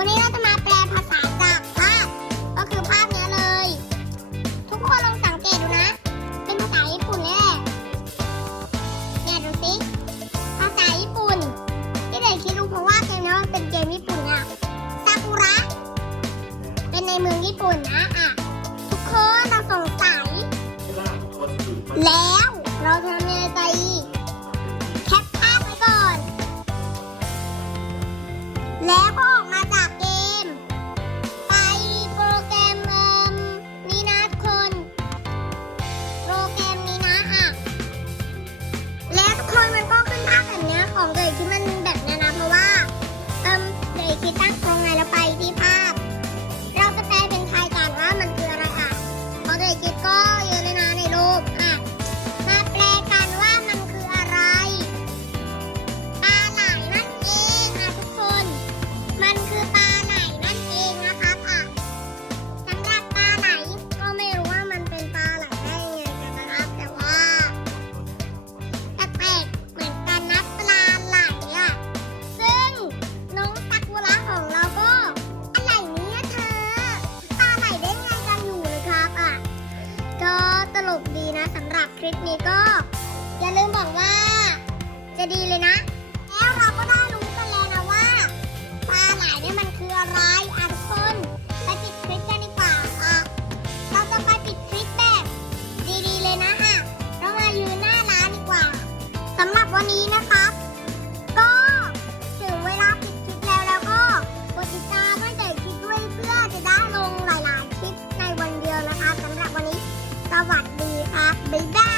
วันนี้เราจะมาแปลภาษาจากภาพ ก็คือภาพนี้เลย ทุกคนลองสังเกตดูนะ เป็นภาษาญี่ปุ่นนี่แเนี่ยดูสิภาษาญี่ปุ่น ที่เด็กคิดรู้เพราะว่าเกมนี้มันเป็นเกมญี่ปุ่นอะซากุระ เป็นในเมืองญี่ปุ่นนะอะ Mau 功 สำหรับคลิปนี้ก็ อย่าลืมบอกว่า จะดีเลยนะ แล้วเราก็ได้รู้กันแล้วนะว่าปลาไหลเนี่ยมันคืออะไรอ่ทุกคนไปปิดคลิปกันดีกว่าอะเราจะไปปิดคลิปแบบดีๆเลยนะอะเรามายืนหน้าร้านดีกว่าสำหรับวันนี้นะ ลงห